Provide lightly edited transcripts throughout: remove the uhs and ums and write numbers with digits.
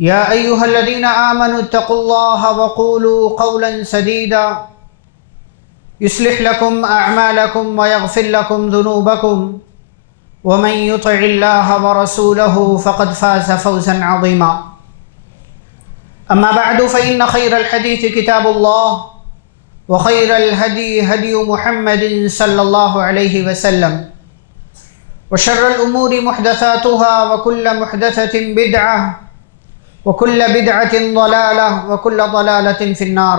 يا أيها الذين آمنوا اتقوا الله وقولوا قولا سديدا يصلح لكم أعمالكم ويغفر لكم ذنوبكم ومن يطع الله ورسوله فقد فاز فوزا عظيما. أما بعد فإن خير الحديث كتاب الله وخير الهدي هدي محمد صلى الله عليه وسلم وشر الأمور محدثاتها وكل محدثة بدعة وكل بدعة ضلالة وكل ضلالة في النار.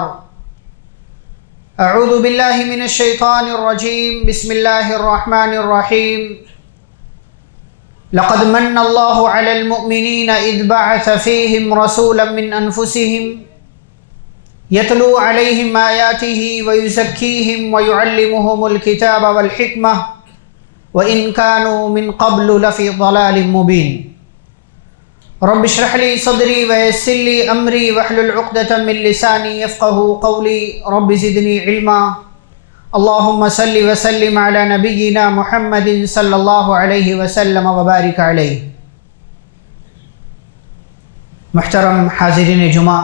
أعوذ بالله من الشيطان الرجيم. بسم الله الرحمن الرحيم. لقد من الله على المؤمنين إذ بعث فيهم رسولا من أنفسهم يتلو عليهم آياته ويزكيهم ويعلمهم الكتاب والحكمة وإن كانوا من قبل لفي ضلال مبين. رب اشرح لي صدري ويسر لي أمري واحلل عقدة من لساني يفقهوا قولي. رب زدني علما. اللهم صل وسلم على نبينا محمد صلى الله عليه وسلم وبارك عليه. محترم حاضرین جمعہ،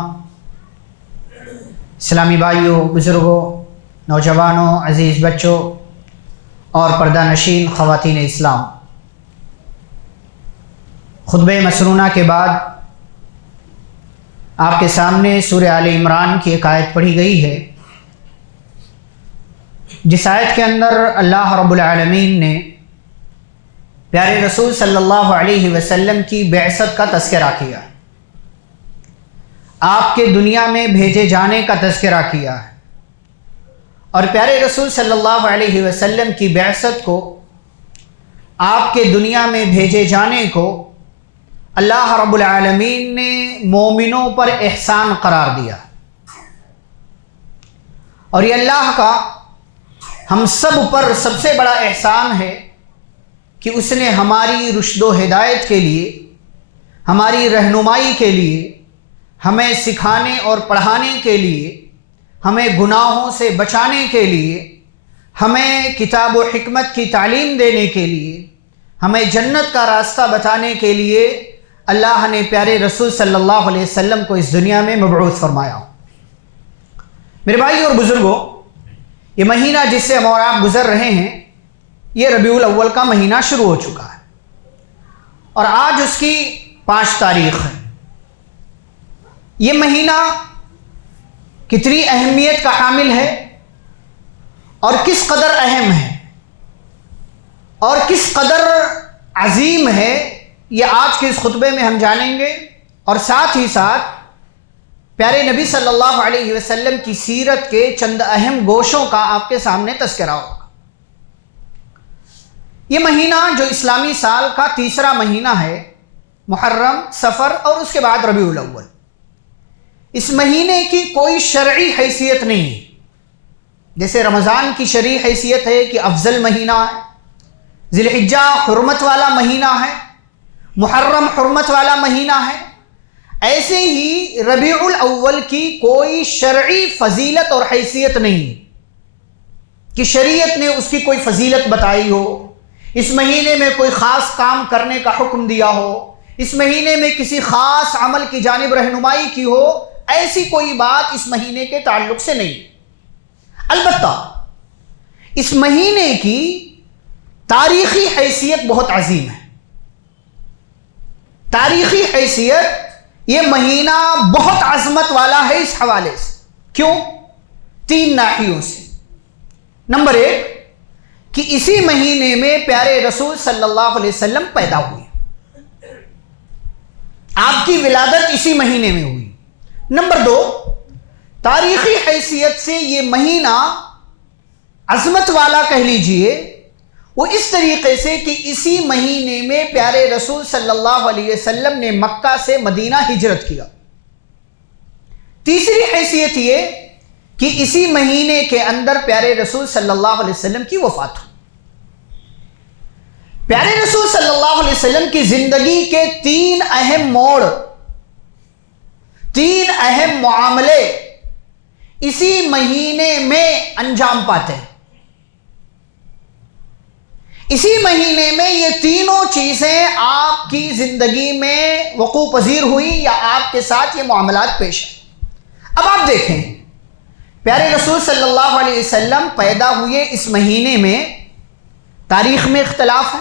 اسلامی بھائیوں، بزرگوں، نوجوانوں، عزیز بچوں اور پردہ نشین خواتین اسلام، خطبہ مسنونہ کے بعد آپ کے سامنے سورہ آل عمران کی ایک آیت پڑھی گئی ہے، جس آیت کے اندر اللہ رب العالمین نے پیارے رسول صلی اللہ علیہ وسلم کی بعثت کا تذکرہ کیا، آپ کے دنیا میں بھیجے جانے کا تذکرہ کیا ہے، اور پیارے رسول صلی اللہ علیہ وسلم کی بعثت کو، آپ کے دنیا میں بھیجے جانے کو اللہ رب العالمین نے مومنوں پر احسان قرار دیا، اور یہ اللہ کا ہم سب پر سب سے بڑا احسان ہے کہ اس نے ہماری رشد و ہدایت کے لیے، ہماری رہنمائی کے لیے، ہمیں سکھانے اور پڑھانے کے لیے، ہمیں گناہوں سے بچانے کے لیے، ہمیں کتاب و حکمت کی تعلیم دینے کے لیے، ہمیں جنت کا راستہ بتانے کے لیے اللہ نے پیارے رسول صلی اللہ علیہ وسلم کو اس دنیا میں مبعوث فرمایا۔ میرے بھائی اور بزرگوں، یہ مہینہ جس سے ہم اور آپ گزر رہے ہیں، یہ ربیع الاول کا مہینہ شروع ہو چکا ہے، اور آج اس کی 5 تاریخ ہے۔ یہ مہینہ کتنی اہمیت کا حامل ہے اور کس قدر اہم ہے اور کس قدر عظیم ہے، یہ آج کے اس خطبے میں ہم جانیں گے، اور ساتھ ہی ساتھ پیارے نبی صلی اللہ علیہ وسلم کی سیرت کے چند اہم گوشوں کا آپ کے سامنے تذکرہ ہوگا۔ یہ مہینہ جو اسلامی سال کا تیسرا مہینہ ہے، محرم، صفر اور اس کے بعد ربیع الاول، اس مہینے کی کوئی شرعی حیثیت نہیں ہے۔ جیسے رمضان کی شرعی حیثیت ہے کہ افضل مہینہ ہے، ذی الحجہ حرمت والا مہینہ ہے، محرم حرمت والا مہینہ ہے، ایسے ہی ربیع الاول کی کوئی شرعی فضیلت اور حیثیت نہیں ہے کہ شریعت نے اس کی کوئی فضیلت بتائی ہو، اس مہینے میں کوئی خاص کام کرنے کا حکم دیا ہو، اس مہینے میں کسی خاص عمل کی جانب رہنمائی کی ہو، ایسی کوئی بات اس مہینے کے تعلق سے نہیں۔ البتہ اس مہینے کی تاریخی حیثیت بہت عظیم ہے۔ تاریخی حیثیت، یہ مہینہ بہت عظمت والا ہے اس حوالے سے۔ کیوں؟ 3 ناحیوں سے۔ نمبر 1 کہ اسی مہینے میں پیارے رسول صلی اللہ علیہ وسلم پیدا ہوئے، آپ کی ولادت اسی مہینے میں ہوئی۔ نمبر 2 تاریخی حیثیت سے یہ مہینہ عظمت والا کہہ لیجئے، وہ اس طریقے سے کہ اسی مہینے میں پیارے رسول صلی اللہ علیہ وسلم نے مکہ سے مدینہ ہجرت کیا۔ تیسری حیثیت یہ کہ اسی مہینے کے اندر پیارے رسول صلی اللہ علیہ وسلم کی وفات ہوئی۔ پیارے رسول صلی اللہ علیہ وسلم کی زندگی کے 3 اہم موڑ، 3 اہم معاملے اسی مہینے میں انجام پاتے ہیں۔ اسی مہینے میں یہ تینوں چیزیں آپ کی زندگی میں وقوع پذیر ہوئی یا آپ کے ساتھ یہ معاملات پیش ہیں۔ اب آپ دیکھیں، پیارے رسول صلی اللہ علیہ وسلم پیدا ہوئے اس مہینے میں تاریخ میں اختلاف ہے،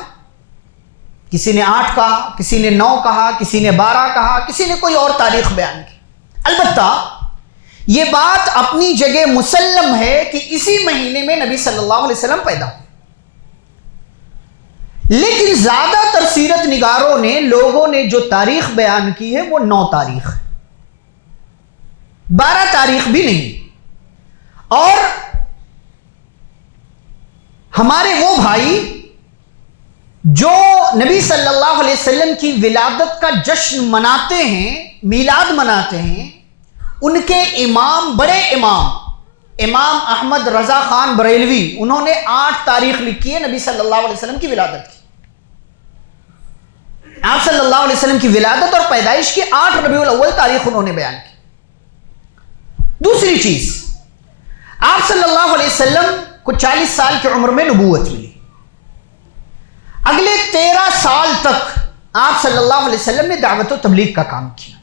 کسی نے 8 کہا، کسی نے 9 کہا، کسی نے 12 کہا، کسی نے کوئی اور تاریخ بیان کی۔ البتہ یہ بات اپنی جگہ مسلم ہے کہ اسی مہینے میں نبی صلی اللہ علیہ وسلم پیدا ہوئے، لیکن زیادہ تر سیرت نگاروں نے، لوگوں نے جو تاریخ بیان کی ہے وہ 9 تاریخ ہے، 12 تاریخ بھی نہیں۔ اور ہمارے وہ بھائی جو نبی صلی اللہ علیہ وسلم کی ولادت کا جشن مناتے ہیں، میلاد مناتے ہیں، ان کے امام، بڑے امام احمد رضا خان بریلوی، انہوں نے 8 تاریخ لکھی ہے نبی صلی اللہ علیہ وسلم کی ولادت کی۔ آپ صلی اللہ علیہ وسلم کی ولادت اور پیدائش کی 8 ربیع الاول تاریخ انہوں نے بیان کی۔ دوسری چیز، آپ صلی اللہ علیہ وسلم کو 40 سال کی عمر میں نبوت ملی، اگلے 13 سال تک آپ صلی اللہ علیہ وسلم نے دعوت و تبلیغ کا کام کیا،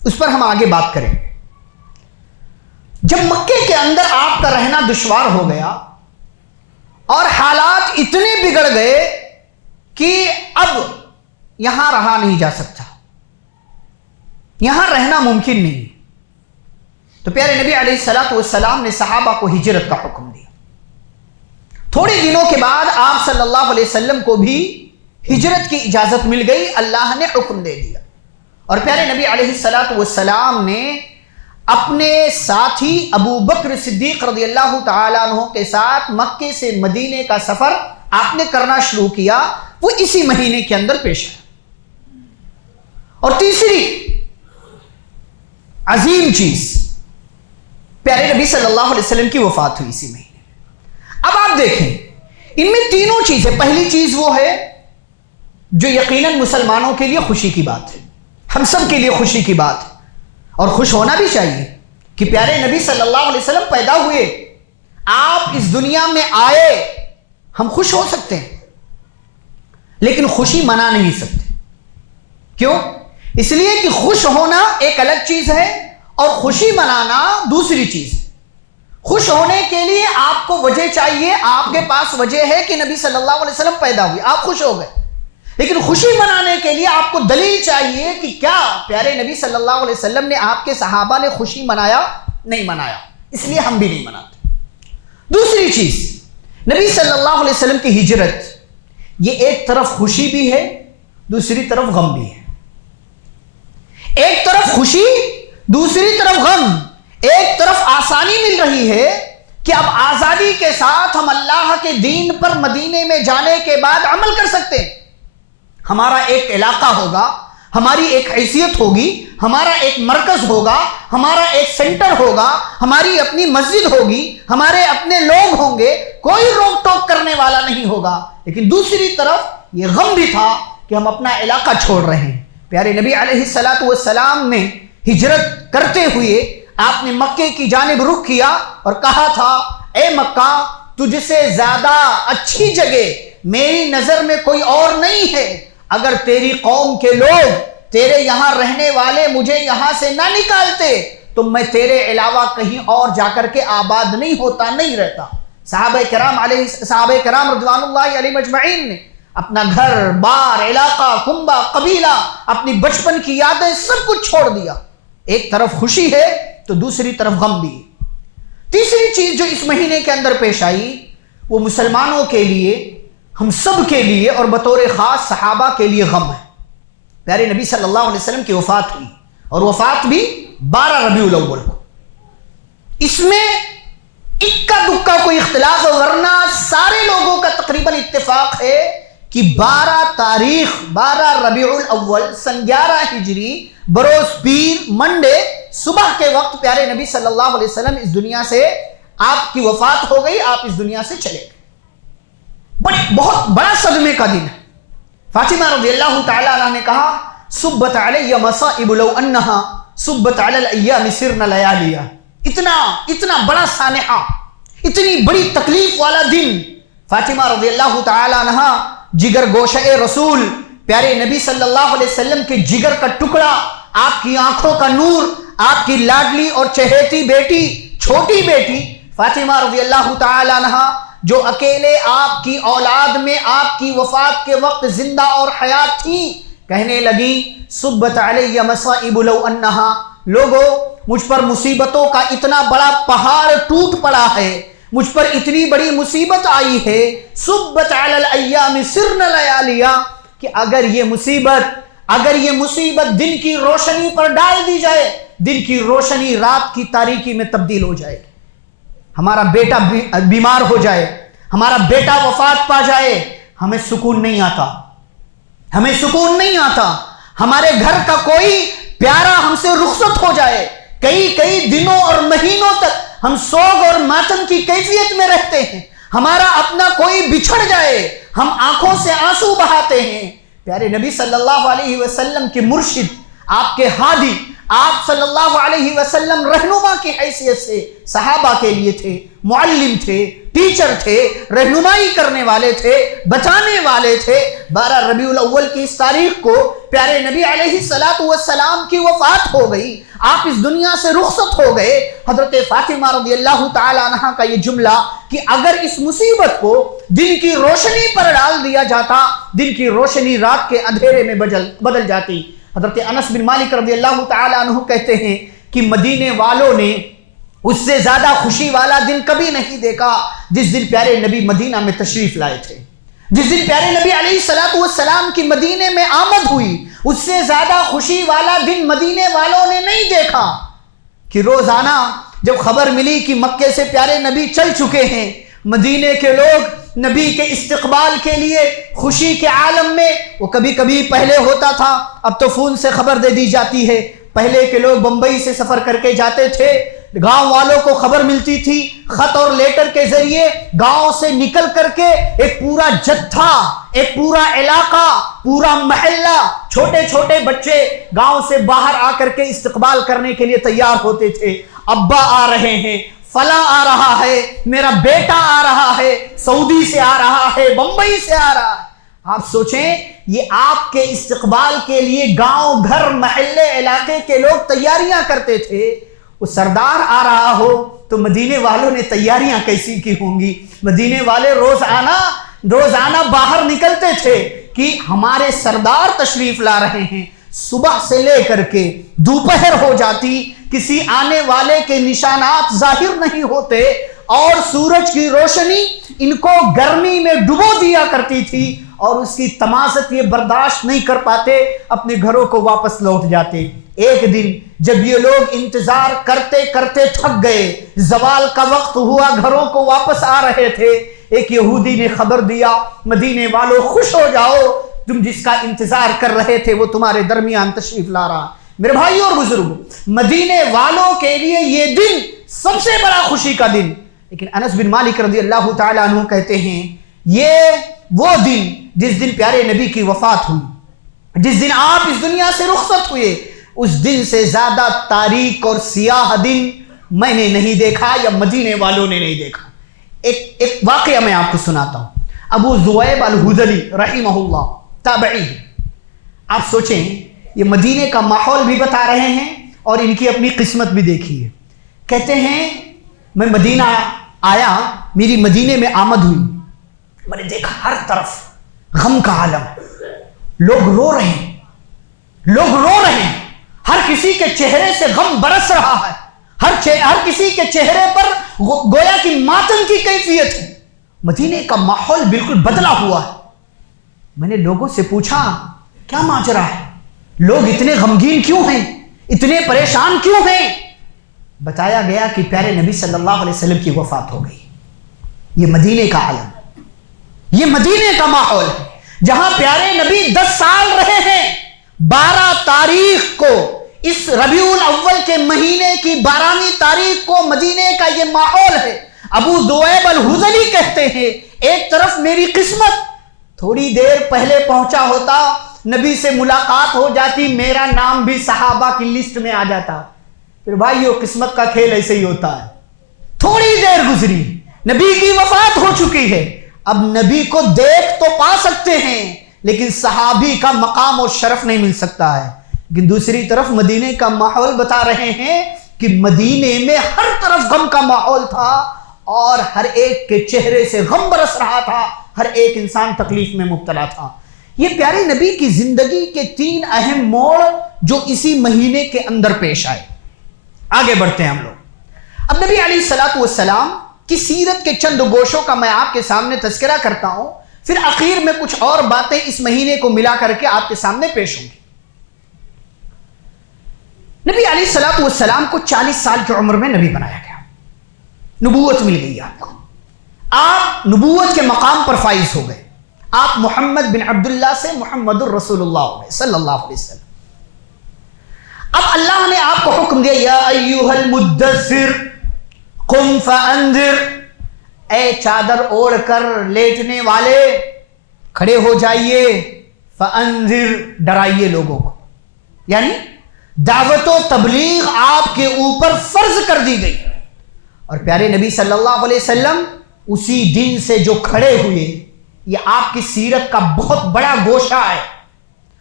اس پر ہم آگے بات کریں گے۔ جب مکے کے اندر آپ کا رہنا دشوار ہو گیا اور حالات اتنے بگڑ گئے کہ اب یہاں رہا نہیں جا سکتا، یہاں رہنا ممکن نہیں، تو پیارے نبی علیہ السلام نے صحابہ کو ہجرت کا حکم دیا۔ تھوڑے دنوں کے بعد آپ صلی اللہ علیہ وسلم کو بھی ہجرت کی اجازت مل گئی، اللہ نے حکم دے دیا، اور پیارے نبی علیہ السلام نے اپنے ساتھی ابو بکر صدیق رضی اللہ تعالیٰ عنہ کے ساتھ مکے سے مدینے کا سفر آپ نے کرنا شروع کیا، وہ اسی مہینے کے اندر پیش آیا۔ اور تیسری عظیم چیز، پیارے نبی صلی اللہ علیہ وسلم کی وفات ہوئی اسی مہینے۔ اب آپ دیکھیں، ان میں تینوں چیزیں، پہلی چیز وہ ہے جو یقیناً مسلمانوں کے لیے خوشی کی بات ہے، ہم سب کے لیے خوشی کی بات ہے، اور خوش ہونا بھی چاہیے کہ پیارے نبی صلی اللہ علیہ وسلم پیدا ہوئے، آپ اس دنیا میں آئے، ہم خوش ہو سکتے ہیں لیکن خوشی منا نہیں سکتے۔ کیوں؟ اس لیے کہ خوش ہونا ایک الگ چیز ہے اور خوشی منانا دوسری چیز ہے۔ خوش ہونے کے لیے آپ کو وجہ چاہیے، آپ کے پاس وجہ ہے کہ نبی صلی اللہ علیہ وسلم پیدا ہوئے، آپ خوش ہو گئے، لیکن خوشی منانے کے لیے آپ کو دلیل چاہیے کہ کیا پیارے نبی صلی اللہ علیہ وسلم نے، آپ کے صحابہ نے خوشی منایا؟ نہیں منایا، اس لیے ہم بھی نہیں مناتے۔ دوسری چیز، نبی صلی اللہ علیہ وسلم کی ہجرت، یہ ایک طرف خوشی بھی ہے، دوسری طرف غم بھی ہے۔ ایک طرف خوشی، دوسری طرف غم، ایک طرف آسانی مل رہی ہے کہ اب آزادی کے ساتھ ہم اللہ کے دین پر مدینے میں جانے کے بعد عمل کر سکتے ہیں، ہمارا ایک علاقہ ہوگا، ہماری ایک حیثیت ہوگی، ہمارا ایک مرکز ہوگا، ہمارا ایک سینٹر ہوگا، ہماری اپنی مسجد ہوگی، ہمارے اپنے لوگ ہوں گے، کوئی روک ٹوک کرنے والا نہیں ہوگا۔ لیکن دوسری طرف یہ غم بھی تھا کہ ہم اپنا علاقہ چھوڑ رہے ہیں۔ پیارے نبی علیہ السلام نے ہجرت کرتے ہوئے آپ نے مکے کی جانب رخ کیا اور کہا تھا، اے مکہ، تجھ سے زیادہ اچھی جگہ میری نظر میں کوئی اور نہیں ہے، اگر تیری قوم کے لوگ، تیرے یہاں رہنے والے مجھے یہاں سے نہ نکالتے تو میں تیرے علاوہ کہیں اور جا کر کے آباد نہیں ہوتا، نہیں رہتا۔ صحابہ کرام رضوان اللہ علیہ مجمعین نے اپنا گھر بار، علاقہ، کنبہ، قبیلہ، اپنی بچپن کی یادیں سب کچھ چھوڑ دیا۔ ایک طرف خوشی ہے تو دوسری طرف غم بھی۔ تیسری چیز جو اس مہینے کے اندر پیش آئی، وہ مسلمانوں کے لیے، ہم سب کے لیے اور بطور خاص صحابہ کے لیے غم ہے۔ پیارے نبی صلی اللہ علیہ وسلم کی وفات ہوئی، اور وفات بھی 12 ربیع الاول کو۔ اس میں اکا دکا کوئی اختلاف، ورنہ سارے لوگوں کا تقریباً اتفاق ہے کہ 12 ربیع الاول سن 11 ہجری بروز پیر منڈے صبح کے وقت پیارے نبی صلی اللہ علیہ وسلم اس دنیا سے، آپ کی وفات ہو گئی، آپ اس دنیا سے چلے گئے۔ بہت بڑا صدمے کا دن ہے۔ فاطمہ رضی اللہ تعالی عنہ نے کہا، صبت علی مصائب لو انہا صبت علی الایام سرن لیالیا۔ اتنا بڑا سانحہ، اتنی بڑی تکلیف والا دن فاطمہ رضی اللہ تعالی عنہا جگر گوشہ رسول، پیارے نبی صلی اللہ علیہ وسلم کے جگر کا ٹکڑا، آپ کی آنکھوں کا نور، آپ کی لاڈلی اور چہیتی بیٹی، چھوٹی بیٹی فاطمہ رضی اللہ تعالی عنہا، جو اکیلے آپ کی اولاد میں آپ کی وفات کے وقت زندہ اور حیات تھی، کہنے لگی صبت علی مصائب لو انہا، لوگو مجھ پر مصیبتوں کا اتنا بڑا پہاڑ ٹوٹ پڑا ہے، مجھ پر اتنی بڑی مصیبت آئی ہے، صبت علی الایام سرن لیالیا، کہ اگر یہ مصیبت دن کی روشنی پر ڈال دی جائے، دن کی روشنی رات کی تاریکی میں تبدیل ہو جائے، ہمارا بیٹا بیمار ہو جائے، ہمارا بیٹا وفات پا جائے، ہمیں سکون نہیں آتا، ہمیں سکون نہیں آتا، ہمارے گھر کا کوئی پیارا ہم سے رخصت ہو جائے، کئی دنوں اور مہینوں تک ہم سوگ اور ماتم کی کیفیت میں رہتے ہیں، ہمارا اپنا کوئی بچھڑ جائے، ہم آنکھوں سے آنسو بہاتے ہیں۔ پیارے نبی صلی اللہ علیہ وسلم کے مرشد، آپ کے ہادی، آپ صلی اللہ علیہ وسلم رہنما کی حیثیت سے صحابہ کے لیے تھے، معلم تھے، ٹیچر تھے، رہنمائی کرنے والے تھے، بچانے والے تھے۔ 12 ربیع الاول کی اس تاریخ کو پیارے نبی علیہ السلام کی وفات ہو گئی، آپ اس دنیا سے رخصت ہو گئے۔ حضرت فاطمہ رضی اللہ تعالی عنہا کا یہ جملہ کہ اگر اس مصیبت کو دن کی روشنی پر ڈال دیا جاتا، دن کی روشنی رات کے اندھیرے میں بدل جاتی۔ حضرت انس بن مالک رضی اللہ تعالی عنہ کہتے ہیں کہ مدینے والوں نے اس سے زیادہ خوشی والا دن کبھی نہیں دیکھا جس دن پیارے نبی مدینہ میں تشریف لائے تھے، جس دن پیارے نبی علیہ السلام کی مدینے میں آمد ہوئی، اس سے زیادہ خوشی والا دن مدینے والوں نے نہیں دیکھا۔ کہ روزانہ جب خبر ملی کہ مکے سے پیارے نبی چل چکے ہیں، مدینے کے لوگ نبی کے استقبال کے لیے خوشی کے عالم میں، وہ کبھی پہلے ہوتا تھا، اب تو فون سے خبر دے دی جاتی ہے، پہلے کے لوگ بمبئی سے سفر کر کے جاتے تھے، گاؤں والوں کو خبر ملتی تھی خط اور لیٹر کے ذریعے، گاؤں سے نکل کر کے ایک پورا جتھا، ایک پورا علاقہ، پورا محلہ، چھوٹے چھوٹے بچے گاؤں سے باہر آ کر کے استقبال کرنے کے لیے تیار ہوتے تھے۔ ابا آ رہے ہیں، فلاں آ رہا ہے، میرا بیٹا آ رہا ہے، سعودی سے آ رہا ہے، بمبئی سے آ رہا ہے۔ آپ سوچیں، یہ آپ کے استقبال کے لیے گاؤں، گھر، محلے، علاقے کے لوگ تیاریاں کرتے تھے۔ وہ سردار آ رہا ہو تو مدینے والوں نے تیاریاں کیسی کی ہوں گی؟ مدینے والے روزانہ باہر نکلتے تھے کہ ہمارے سردار تشریف لا رہے ہیں۔ صبح سے لے کر کے دوپہر ہو جاتی، کسی آنے والے کے نشانات ظاہر نہیں ہوتے، اور سورج کی روشنی ان کو گرمی میں ڈبو دیا کرتی تھی، اور اس کی تمازت یہ برداشت نہیں کر پاتے، اپنے گھروں کو واپس لوٹ جاتے۔ ایک دن جب یہ لوگ انتظار کرتے کرتے تھک گئے، زوال کا وقت ہوا، گھروں کو واپس آ رہے تھے، ایک یہودی نے خبر دیا، مدینے والوں خوش ہو جاؤ، تم جس کا انتظار کر رہے تھے وہ تمہارے درمیان تشریف لا رہا۔ میرے بھائیوں اور بزرگوں، مدینے والوں کے لیے یہ دن سب سے بڑا خوشی کا دن۔ لیکن انس بن مالک رضی اللہ تعالی عنہ کہتے ہیں، یہ وہ دن جس دن پیارے نبی کی وفات ہوئی، جس دن آپ اس دنیا سے رخصت ہوئے، اس دن سے زیادہ تاریک اور سیاہ دن میں نے نہیں دیکھا، یا مدینے والوں نے نہیں دیکھا۔ ایک واقعہ میں آپ کو سناتا ہوں۔ ابو ذؤیب الحذلی رحمہ اللہ تابعی، آپ سوچیں، یہ مدینے کا ماحول بھی بتا رہے ہیں اور ان کی اپنی قسمت بھی دیکھی ہے۔ کہتے ہیں میں مدینہ آیا، میری مدینے میں آمد ہوئی، میں نے دیکھا ہر طرف غم کا عالم، لوگ رو رہے ہیں، ہر کسی کے چہرے سے غم برس رہا ہے، ہر کسی کے چہرے پر گویا کہ ماتم کی کیفیت ہے۔ مدینے کا ماحول بالکل بدلا ہوا ہے۔ میں نے لوگوں سے پوچھا کیا ماجرا ہے، لوگ اتنے غمگین کیوں ہیں، اتنے پریشان کیوں ہیں؟ بتایا گیا کہ پیارے نبی صلی اللہ علیہ وسلم کی وفات ہو گئی۔ یہ مدینے کا عالم، یہ مدینے کا ماحول ہے جہاں پیارے نبی 10 سال رہے ہیں۔ 12 تاریخ کو، اس ربیع الاول کے مہینے کی 12ویں تاریخ کو مدینے کا یہ ماحول ہے۔ ابو ذؤیب الحذلی کہتے ہیں، ایک طرف میری قسمت، تھوڑی دیر پہلے پہنچا ہوتا، نبی سے ملاقات ہو جاتی، میرا نام بھی صحابہ کی لسٹ میں آ جاتا۔ پھر بھائیو، قسمت کا کھیل ایسے ہی ہوتا ہے۔ تھوڑی دیر گزری، نبی کی وفات ہو چکی ہے، اب نبی کو دیکھ تو پا سکتے ہیں لیکن صحابی کا مقام اور شرف نہیں مل سکتا ہے. لیکن دوسری طرف مدینے کا ماحول بتا رہے ہیں کہ مدینے میں ہر طرف غم کا ماحول تھا اور ہر ایک کے چہرے سے غم برس رہا تھا، ہر ایک انسان تکلیف میں مبتلا تھا. یہ پیارے نبی کی زندگی کے 3 اہم موڑ جو اسی مہینے کے اندر پیش آئے. آگے بڑھتے ہیں ہم لوگ. اب نبی علیہ الصلوۃ والسلام کی سیرت کے چند گوشوں کا میں آپ کے سامنے تذکرہ کرتا ہوں، پھر اخیر میں کچھ اور باتیں اس مہینے کو ملا کر کے آپ کے سامنے پیش ہوں گی. نبی علیہ الصلوۃ والسلام کو 40 سال کی عمر میں نبی بنایا گیا، نبوت مل گئی آپ کو، آپ نبوت کے مقام پر فائز ہو گئے. آپ محمد بن عبداللہ سے محمد الرسول اللہ ہو گئے صلی اللہ علیہ وسلم. اب اللہ نے آپ کو حکم دیا یا ایھا المدثر قم فانذر، اے چادر اوڑھ کر لیٹنے والے کھڑے ہو جائیے، فانذر ڈرائیے لوگوں کو. یعنی دعوت و تبلیغ آپ کے اوپر فرض کر دی گئی. اور پیارے نبی صلی اللہ علیہ وسلم اسی دن سے جو کھڑے ہوئے، یہ آپ کی سیرت کا بہت بڑا گوشہ ہے،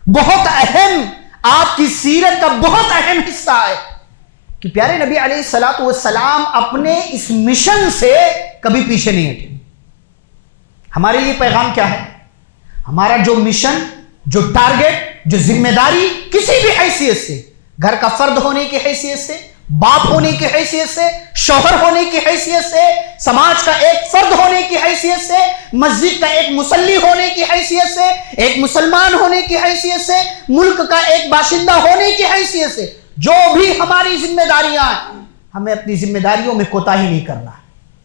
بہت اہم، آپ کی سیرت کا بہت اہم حصہ ہے کہ پیارے نبی علیہ الصلوۃ والسلام اپنے اس مشن سے کبھی پیچھے نہیں ہٹے. ہمارے لیے پیغام کیا ہے؟ ہمارا جو مشن، جو ٹارگٹ، جو ذمہ داری کسی بھی حیثیت سے، گھر کا فرد ہونے کی حیثیت سے، باپ ہونے کی حیثیت سے، شوہر ہونے کی حیثیت سے، سماج کا ایک فرد ہونے کی حیثیت سے، مسجد کا ایک مصلی ہونے کی حیثیت سے، ایک مسلمان ہونے کی حیثیت سے، ملک کا ایک باشندہ ہونے کی حیثیت سے، جو بھی ہماری ذمہ داریاں ہیں، ہمیں اپنی ذمہ داریوں میں کوتاہی نہیں کرنا ہے.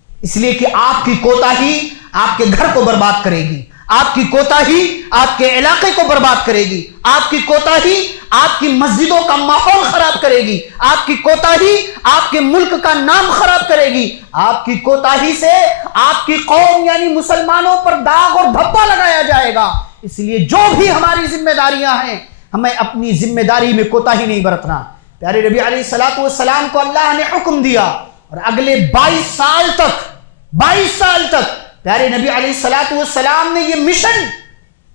اس لیے کہ آپ کی کوتاہی آپ کے گھر کو برباد کرے گی، آپ کی کوتاہی آپ کے علاقے کو برباد کرے گی، آپ کی کوتاہی آپ کی مسجدوں کا ماحول خراب کرے گی، آپ کی کوتاہی آپ کے ملک کا نام خراب کرے گی، آپ کی کوتاہی سے آپ کی قوم یعنی مسلمانوں پر داغ اور دھبا لگایا جائے گا. اس لیے جو بھی ہماری ذمہ داریاں ہیں، ہمیں اپنی ذمہ داری میں کوتاہی نہیں برتنا. پیارے نبی علیہ الصلوۃ والسلام کو اللہ نے حکم دیا اور اگلے 22 سال تک پیارے نبی علیہ الصلوۃ والسلام نے یہ مشن،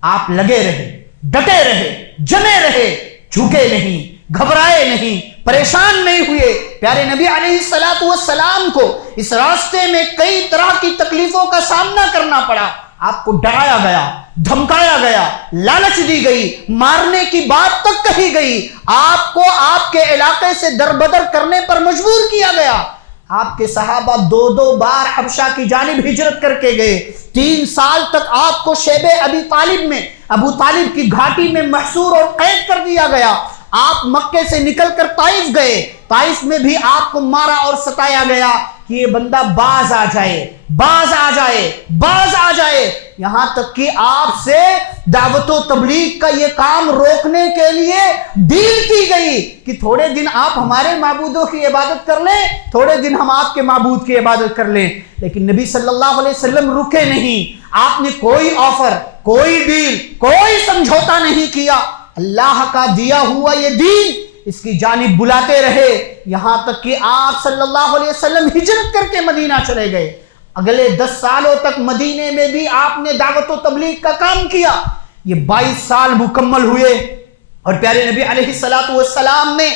آپ لگے رہے، ڈٹے رہے، جمے رہے، جھکے نہیں، گھبرائے نہیں، پریشان نہیں ہوئے. پیارے نبی علیہ الصلوۃ والسلام کو اس راستے میں کئی طرح کی تکلیفوں کا سامنا کرنا پڑا. آپ کو ڈرایا گیا، دھمکایا گیا، لالچ دی گئی، مارنے کی بات تک کہی گئی، آپ کو آپ کے علاقے سے دربدر کرنے پر مجبور کیا گیا. آپ کے صحابہ 2 بار حبشہ کی جانب ہجرت کر کے گئے. 3 سال تک آپ کو شیب ابو طالب کی گھاٹی میں محصور اور قید کر دیا گیا. آپ مکے سے نکل کر طائف گئے، طائف میں بھی آپ کو مارا اور ستایا گیا کہ یہ بندہ باز آ جائے. یہاں تک کہ آپ سے دعوت و تبلیغ کا یہ کام روکنے کے لیے ڈیل کی گئی کہ تھوڑے دن آپ ہمارے معبودوں کی عبادت کر لیں، تھوڑے دن ہم آپ کے معبود کی عبادت کر لیں. لیکن نبی صلی اللہ علیہ وسلم رکے نہیں. آپ نے کوئی آفر، کوئی ڈیل، کوئی سمجھوتا نہیں کیا. اللہ کا دیا ہوا یہ دین، اس کی جانب بلاتے رہے، یہاں تک کہ آپ صلی اللہ علیہ وسلم ہجرت کر کے مدینہ چلے گئے. اگلے 10 سالوں تک مدینے میں بھی آپ نے دعوت و تبلیغ کا کام کیا. یہ 22 سال مکمل ہوئے اور پیارے نبی علیہ الصلوۃ والسلام نے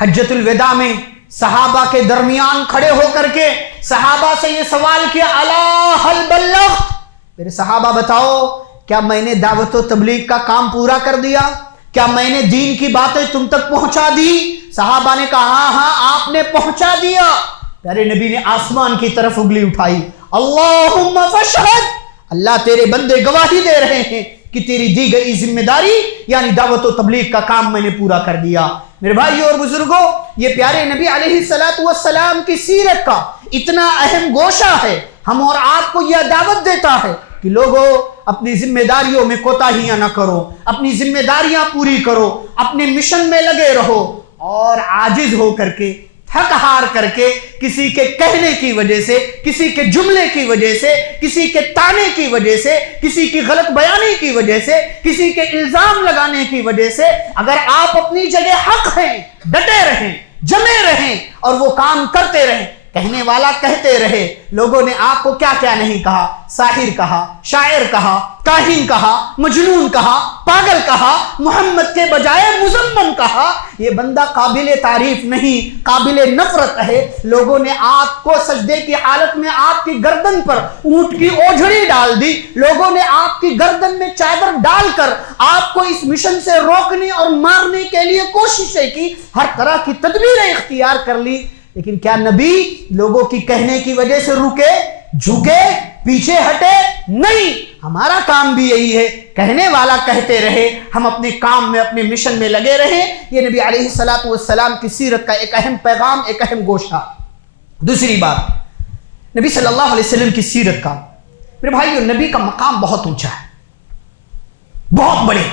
حجۃ الوداع میں صحابہ کے درمیان کھڑے ہو کر کے صحابہ سے یہ سوال کیا، الا هل بلغت؟ میرے صحابہ بتاؤ، کیا میں نے دعوت و تبلیغ کا کام پورا کر دیا؟ کیا میں نے دین کی باتیں تم تک پہنچا دی؟ صحابہ نے کہا ہاں آپ نے پہنچا دیا. پیارے نبی نے آسمان کی طرف انگلی اٹھائی، اللہم فاشہد، اللہ تیرے بندے گواہی دے رہے ہیں کہ تیری دی گئی ذمہ داری یعنی دعوت و تبلیغ کا کام میں نے پورا کر دیا. میرے بھائیو اور بزرگوں، یہ پیارے نبی علیہ الصلوۃ والسلام کی سیرت کا اتنا اہم گوشہ ہے. ہم اور آپ کو یہ دعوت دیتا ہے کہ لوگوں اپنی ذمہ داریوں میں کوتاہیاں نہ کرو، اپنی ذمہ داریاں پوری کرو، اپنے مشن میں لگے رہو اور عاجز ہو کر کے، تھک ہار کر کے، کسی کے کہنے کی وجہ سے، کسی کے جملے کی وجہ سے، کسی کے تانے کی وجہ سے، کسی کی غلط بیانی کی وجہ سے، کسی کے الزام لگانے کی وجہ سے، اگر آپ اپنی جگہ حق ہیں، ڈٹے رہیں، جمے رہیں اور وہ کام کرتے رہیں، کہنے والا کہتے رہے لوگوں نے آپ کو کیا کیا نہیں کہا، ساحر کہا، شاعر کہا، کاہن کہا، مجنون کہا، پاگل کہا، محمد کے بجائے مزمم کہا۔ یہ بندہ قابل تعریف نہیں، قابل نفرت ہے۔ لوگوں نے آپ کو سجدے کی حالت میں آپ کی گردن پر اونٹ کی اوجھڑی ڈال دی، لوگوں نے آپ کی گردن میں چادر ڈال کر آپ کو اس مشن سے روکنے اور مارنے کے لیے کوششیں کی، ہر طرح کی تدبیریں اختیار کر لی، لیکن کیا نبی لوگوں کی کہنے کی وجہ سے رکے، جھکے، پیچھے ہٹے؟ نہیں۔ ہمارا کام بھی یہی ہے، کہنے والا کہتے رہے، ہم اپنے کام میں، اپنے مشن میں لگے رہے۔ یہ نبی علیہ السلام کی سیرت کا ایک اہم پیغام، ایک اہم گوشہ۔ دوسری بات، نبی صلی اللہ علیہ وسلم کی سیرت کا، میرے بھائیو، نبی کا مقام بہت اونچا ہے، بہت بڑے،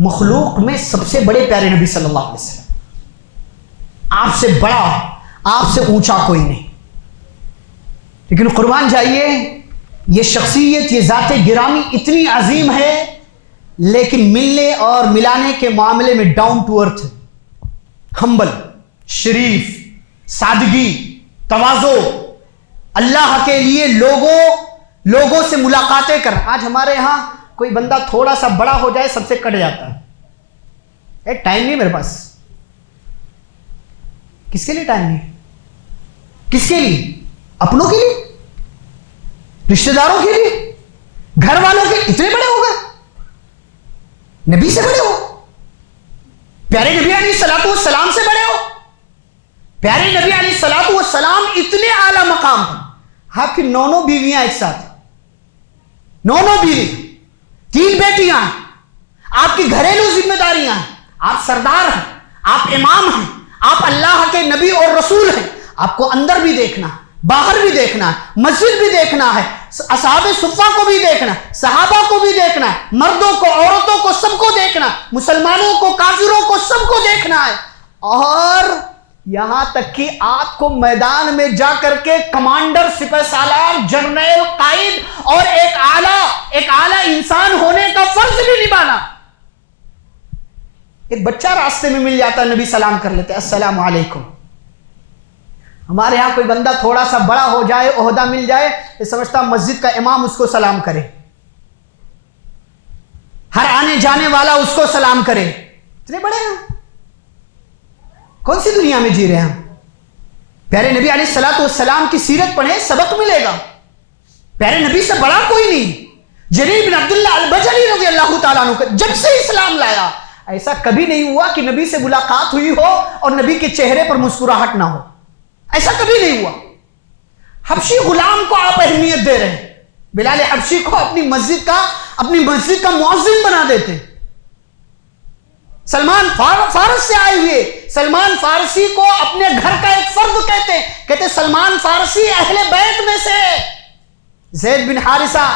مخلوق میں سب سے بڑے پیارے نبی صلی اللہ علیہ وسلم، آپ سے بڑا، آپ سے اونچا کوئی نہیں۔ لیکن قربان جائیے، یہ شخصیت، یہ ذات گرامی اتنی عظیم ہے، لیکن ملنے اور ملانے کے معاملے میں ڈاؤن ٹو ارتھ، ہمبل، شریف، سادگی، تواضع، اللہ کے لیے لوگوں سے ملاقاتیں کر۔ آج ہمارے ہاں کوئی بندہ تھوڑا سا بڑا ہو جائے سب سے کٹ جاتا ہے، ٹائم نہیں میرے پاس۔ کس کے لیے ٹائم نہیں؟ کس کے لیے؟ اپنوں کے لیے، رشتہ داروں کے لیے، گھر والوں کے؟ اتنے بڑے ہو گئے، نبی سے بڑے ہو، پیارے نبی علیہ الصلوۃ والسلام سے بڑے ہو۔ پیارے نبی علیہ الصلوۃ والسلام اتنے اعلیٰ مقام پر، آپ کی 9 بیویاں ایک ساتھ، 9 بیوی، 3 بیٹیاں، آپ کی گھریلو ذمہ داریاں ہیں، آپ سردار ہیں، آپ امام ہیں، آپ اللہ کے نبی اور رسول ہیں۔ آپ کو اندر بھی دیکھنا، باہر بھی دیکھنا ہے، مسجد بھی دیکھنا ہے، اصحاب صفہ کو بھی دیکھنا ہے، صحابہ کو بھی دیکھنا ہے، مردوں کو، عورتوں کو، سب کو دیکھنا ہے، مسلمانوں کو، کافروں کو، سب کو دیکھنا ہے۔ اور یہاں تک کہ آپ کو میدان میں جا کر کے کمانڈر، سپہ سالار، جنرل، قائد اور ایک اعلیٰ انسان ہونے کا فرض بھی نبھانا۔ ایک بچہ راستے میں مل جاتا، نبی سلام کر لیتے، السلام علیکم۔ ہمارے ہاں کوئی بندہ تھوڑا سا بڑا ہو جائے، عہدہ مل جائے، یہ سمجھتا مسجد کا امام اس کو سلام کرے، ہر آنے جانے والا اس کو سلام کرے۔ اتنے بڑے ہیں، کون سی دنیا میں جی رہے ہیں ہم؟ پیارے نبی علیہ الصلوۃ والسلام کی سیرت پڑھیں، سبق ملے گا۔ پیارے نبی سے بڑا کوئی نہیں۔ جریر بن عبداللہ البجلی رضی اللہ تعالیٰ عنہ، جب سے اسلام لایا، ایسا کبھی نہیں ہوا کہ نبی سے ملاقات ہوئی ہو اور نبی کے چہرے پر مسکراہٹ نہ ہو، ایسا کبھی نہیں ہوا۔ حبشی غلام کو آپ اہمیت دے رہے ہیں، بلال حبشی کو اپنی مسجد کا مؤذن بنا دیتے۔ سلمان فارس سے آئے ہوئے، سلمان فارسی کو اپنے گھر کا ایک فرد کہتے سلمان فارسی اہل بیت میں سے۔ زید بن حارثہ،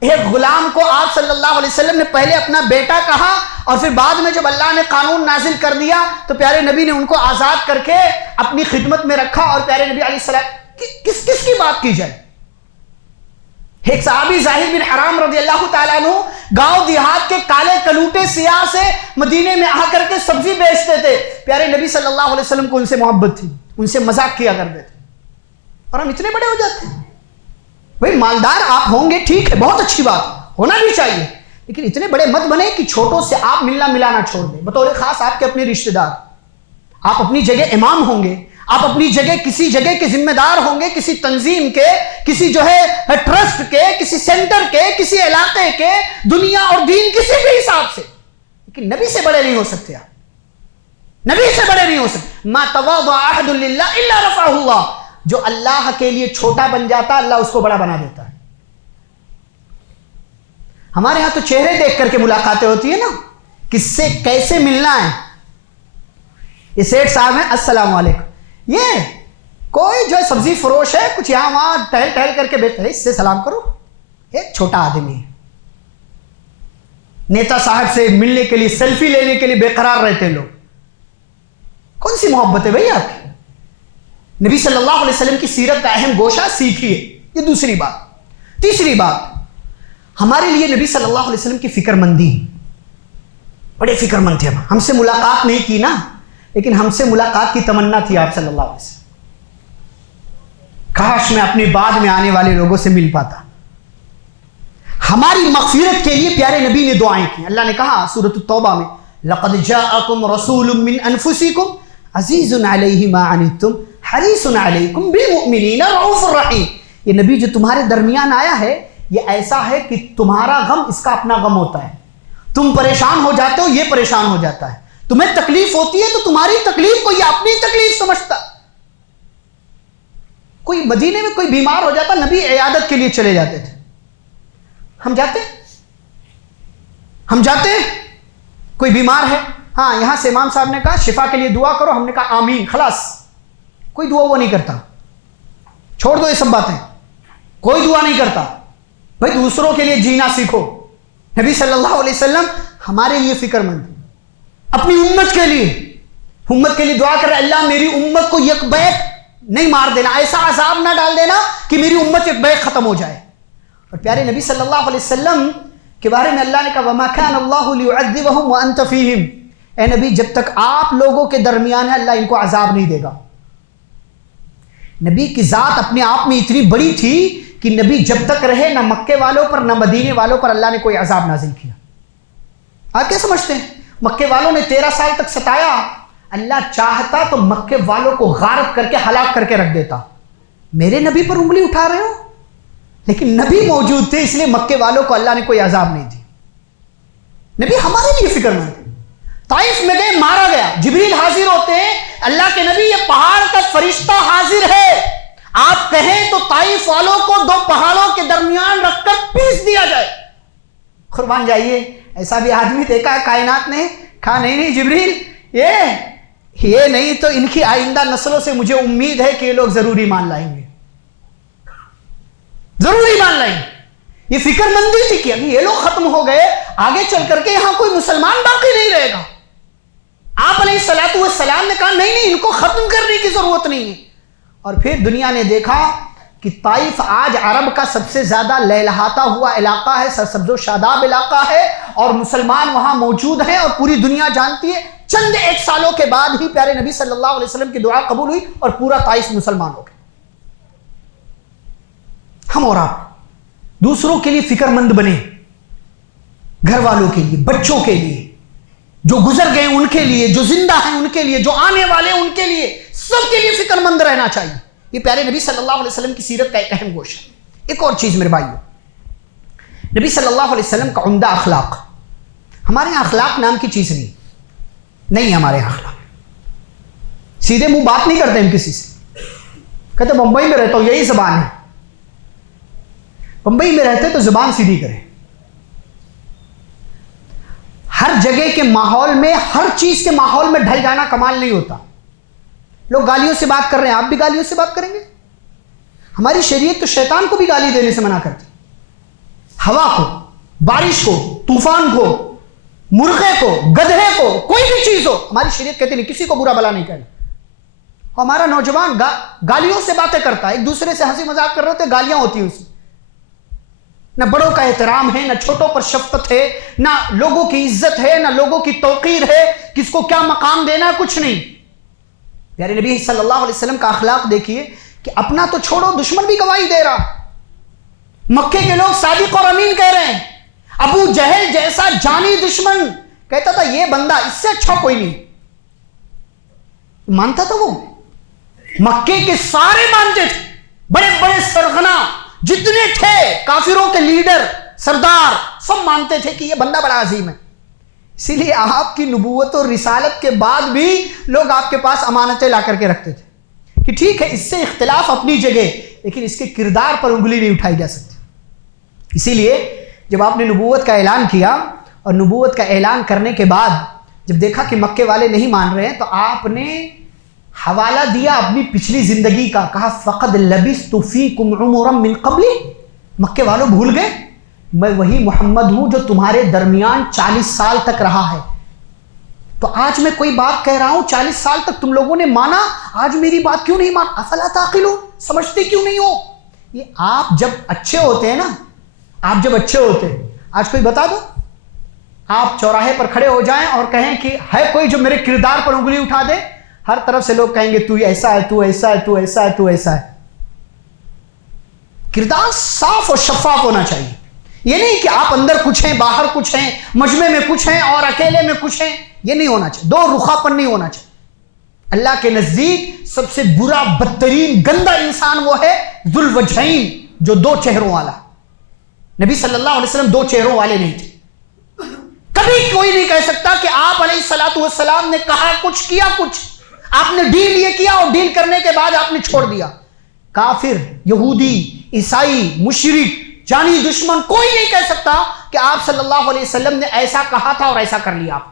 ایک غلام کو آپ صلی اللہ علیہ وسلم نے پہلے اپنا بیٹا کہا، اور پھر بعد میں جب اللہ نے قانون نازل کر دیا تو پیارے نبی نے ان کو آزاد کر کے اپنی خدمت میں رکھا۔ اور پیارے نبی علیہ السلام کس کی بات کی جائے؟ ایک صحابی زاہد بن حرام رضی اللہ تعالیٰ عنہ گاؤں دیہات کے کالے کلوٹے سیاہ سے مدینے میں آ کر کے سبزی بیچتے تھے۔ پیارے نبی صلی اللہ علیہ وسلم کو ان سے محبت تھی، ان سے مذاق کیا کرتے تھے، اور ہم اتنے بڑے ہو جاتے ہیں۔ بھئی مالدار آپ ہوں گے، ٹھیک ہے، بہت اچھی بات، ہونا بھی چاہیے، لیکن اتنے بڑے مت بنے کہ چھوٹوں سے آپ ملنا ملانا چھوڑ دیں۔ بطور خاص آپ کے اپنے رشتہ دار، آپ اپنی جگہ امام ہوں گے، آپ اپنی جگہ کسی جگہ کے ذمہ دار ہوں گے، کسی تنظیم کے، کسی ٹرسٹ کے، کسی سینٹر کے، کسی علاقے کے، دنیا اور دین کسی بھی حساب سے، لیکن نبی سے بڑے نہیں ہو سکتے آپ، نبی سے بڑے نہیں ہو سکتے۔ ما تواضع احد للہ الا رفعہ اللہ، جو اللہ کے لیے چھوٹا بن جاتا اللہ اس کو بڑا بنا دیتا ہے۔ ہمارے ہاں تو چہرے دیکھ کر کے ملاقاتیں ہوتی ہیں نا، کس سے کیسے ملنا ہے۔ یہ سیٹھ صاحب ہیں، السلام علیکم، یہ کوئی جو سبزی فروش ہے، کچھ یہاں وہاں ٹہل کر کے بیٹھتے ہیں، اس سے سلام کرو، ایک چھوٹا آدمی ہے۔ نیتا صاحب سے ملنے کے لیے، سیلفی لینے کے لیے بے قرار رہتے لوگ، کون سی محبت ہے بھائی آپ کی؟ نبی صلی اللہ علیہ وسلم کی سیرت کا اہم گوشہ سیکھیے، یہ دوسری بات۔ تیسری بات، ہمارے لیے نبی صلی اللہ علیہ وسلم کی فکر مندی، بڑے فکر مند تھے۔ ہم سے ملاقات نہیں کی نا، لیکن ہم سے ملاقات کی تمنا تھی آپ صلی اللہ علیہ وسلم۔ کاش میں اپنے بعد میں آنے والے لوگوں سے مل پاتا. ہماری مغفرت کے لیے پیارے نبی نے دعائیں کی. اللہ نے کہا سورۃ التوبہ میں لقد جاءکم رسول من انفسکم عزیز علیہ ما عنتم حریص علیکم بالمؤمنین رؤوف الرحیم. یہ نبی جو تمہارے درمیان آیا ہے یہ ایسا ہے کہ تمہارا غم اس کا اپنا غم ہوتا ہے. تم پریشان ہو جاتے ہو یہ پریشان ہو جاتا ہے. تمہیں تکلیف ہوتی ہے تو تمہاری تکلیف کو یہ اپنی تکلیف سمجھتا. کوئی مدینے میں کوئی بیمار ہو جاتا نبی عیادت کے لیے چلے جاتے تھے. ہم جاتے کوئی بیمار ہے, ہاں یہاں سے امام صاحب نے کہا شفا کے لیے دعا کرو, ہم نے کہا آمین, خلاص. کوئی دعا وہ نہیں کرتا. چھوڑ دو یہ سب باتیں, کوئی دعا نہیں کرتا. بھائی دوسروں کے لیے جینا سیکھو. نبی صلی اللہ علیہ وسلم ہمارے لیے فکر مند, اپنی امت کے لیے دعا کر رہے اللہ میری امت کو یک بیک نہیں مار دینا, ایسا عذاب نہ ڈال دینا کہ میری امت یک بیک ختم ہو جائے. اور پیارے نبی صلی اللہ علیہ وسلم کے بارے میں اللہ نے کہا وَمَا كَانَ اللَّهُ لِيُعَذِّبَهُمْ وَأَنْتَ فِيهِمْ. اے نبی جب تک آپ لوگوں کے درمیان ہے اللہ ان کو عذاب نہیں دے گا. نبی کی ذات اپنے آپ میں اتنی بڑی تھی کہ نبی جب تک رہے نہ مکے والوں پر نہ مدینے والوں پر اللہ نے کوئی عذاب نازل کیا. آپ کیا سمجھتے ہیں مکے والوں نے 13 سال تک ستایا, اللہ چاہتا تو مکے والوں کو غارت کر کے ہلاک کر کے رکھ دیتا. میرے نبی پر انگلی اٹھا رہے ہو, لیکن نبی موجود تھے اس لیے مکے والوں کو اللہ نے کوئی عذاب نہیں دی. نبی ہمارے لیے فکر مند. طائف میں گئے مارا گیا, جبریل حاضر ہوتے ہیں, اللہ کے نبی یہ پہاڑ کا فرشتہ حاضر ہے, آپ کہیں تو طائف والوں کو 2 پہاڑوں کے درمیان رکھ کر پیس دیا جائے. قربان جائیے ایسا بھی آدمی دیکھا ہے کائنات نے؟ کہا نہیں جبریل یہ نہیں تو ان کی آئندہ نسلوں سے مجھے امید ہے کہ یہ لوگ ضرور ایمان لائیں گے, ضرور ایمان لائیں. یہ فکر مندی تھی کہ ابھی یہ لوگ ختم ہو گئے, آگے چل کر کے یہاں کوئی مسلمان باقی نہیں رہے گا. آپ علیہ الصلوۃ والسلام نے کہا نہیں ان کو ختم کرنے کی ضرورت نہیں ہے. اور پھر دنیا نے دیکھا کہ طائف آج عرب کا سب سے زیادہ لہلہاتا ہوا علاقہ ہے, سرسبز و شاداب علاقہ ہے, اور مسلمان وہاں موجود ہیں اور پوری دنیا جانتی ہے. چند 1 سالوں کے بعد ہی پیارے نبی صلی اللہ علیہ وسلم کی دعا قبول ہوئی اور پورا طائف مسلمان ہو گیا. ہم اور آپ دوسروں کے لیے فکر مند بنے, گھر والوں کے لیے, بچوں کے لیے, جو گزر گئے ان کے لیے, جو زندہ ہیں ان کے لیے, جو آنے والے ان کے لیے, سب کے لیے فکر مند رہنا چاہیے. یہ پیارے نبی صلی اللہ علیہ وسلم کی سیرت کا ایک اہم گوشہ ہے. ایک اور چیز میرے بھائیو, نبی صلی اللہ علیہ وسلم کا عمدہ اخلاق. ہمارے یہاں اخلاق نام کی چیز نہیں ہمارے یہاں اخلاق. سیدھے منہ بات نہیں کرتے ہم کسی سے. کہتے بمبئی میں رہتا ہوں یہی زبان ہے. بمبئی میں رہتے تو زبان سیدھی کریں. ہر جگہ کے ماحول میں, ہر چیز کے ماحول میں ڈھل جانا کمال نہیں ہوتا. لوگ گالیوں سے بات کر رہے ہیں, آپ بھی گالیوں سے بات کریں گے؟ ہماری شریعت تو شیطان کو بھی گالی دینے سے منع کرتی. ہوا کو, بارش کو, طوفان کو, مرغے کو, گدھے کو, کوئی بھی چیز ہو, ہماری شریعت کہتی نہیں کسی کو برا بلا نہیں کہنا. ہمارا نوجوان گالیوں سے باتیں کرتا ہے, ایک دوسرے سے ہنسی مذاق کر رہے ہوتے, گالیاں ہوتی ہیں اس میں. نہ بڑوں کا احترام ہے, نہ چھوٹوں پر شفقت ہے, نہ لوگوں کی عزت ہے, نہ لوگوں کی توقیر ہے, کس کو کیا مقام دینا ہے, کچھ نہیں. پیارے نبی صلی اللہ علیہ وسلم کا اخلاق دیکھیے کہ اپنا تو چھوڑو دشمن بھی گواہی دے رہا. مکے کے لوگ صادق اور امین کہہ رہے ہیں. ابو جہل جیسا جانی دشمن کہتا تھا یہ بندہ اس سے اچھا کوئی نہیں. مانتا تھا وہ, مکے کے سارے مانتے تھے, بڑے بڑے سرغنا جتنے تھے کافروں کے لیڈر سردار سب مانتے تھے کہ یہ بندہ بڑا عظیم ہے. اسی لیے آپ کی نبوت اور رسالت کے بعد بھی لوگ آپ کے پاس امانتیں لا کر کے رکھتے تھے کہ ٹھیک ہے اس سے اختلاف اپنی جگہ, لیکن اس کے کردار پر انگلی نہیں اٹھائی جا سکتی. اسی لیے جب آپ نے نبوت کا اعلان کیا اور نبوت کا اعلان کرنے کے بعد جب دیکھا کہ مکے والے نہیں مان رہے ہیں تو آپ نے حوالہ دیا اپنی پچھلی زندگی کا. کہا فقد لبثت فیکم عمرا من قبل, مکے والوں بھول گئے میں وہی محمد ہوں جو تمہارے درمیان 40 سال تک رہا ہے. تو آج میں کوئی بات کہہ رہا ہوں 40 سال تک تم لوگوں نے مانا, آج میری بات کیوں نہیں مانا؟ افلا تعقلون, سمجھتے کیوں نہیں ہو؟ یہ آپ جب اچھے ہوتے ہیں نا, آپ جب اچھے ہوتے ہیں, آج کوئی بتا دو آپ چوراہے پر کھڑے ہو جائیں اور کہیں کہ ہے کوئی جو میرے کردار پر انگلی اٹھا دے, ہر طرف سے لوگ کہیں گے تو ایسا ہے, تو ایسا ہے, تو ایسا ہے, تو ایسا ہے. کردار صاف اور شفاف ہونا چاہیے. یہ نہیں کہ آپ اندر کچھ ہیں باہر کچھ ہیں, مجمع میں کچھ ہیں اور اکیلے میں کچھ ہیں. یہ نہیں ہونا چاہیے, دو رخاپن نہیں ہونا چاہیے. اللہ کے نزدیک سب سے برا بدترین گندا انسان وہ ہے ذو الوجہین, جو دو چہروں والا. نبی صلی اللہ علیہ وسلم دو چہروں والے نہیں تھے. کبھی کوئی نہیں کہہ سکتا کہ آپ علیہ الصلوۃ والسلام نے کہا کچھ کیا کچھ, آپ نے ڈیل یہ کیا اور ڈیل کرنے کے بعد آپ نے چھوڑ دیا. کافر, یہودی, عیسائی, مشرک, جانی دشمن کوئی نہیں کہہ سکتا کہ آپ صلی اللہ علیہ وسلم نے ایسا کہا تھا اور ایسا کر لیا. آپ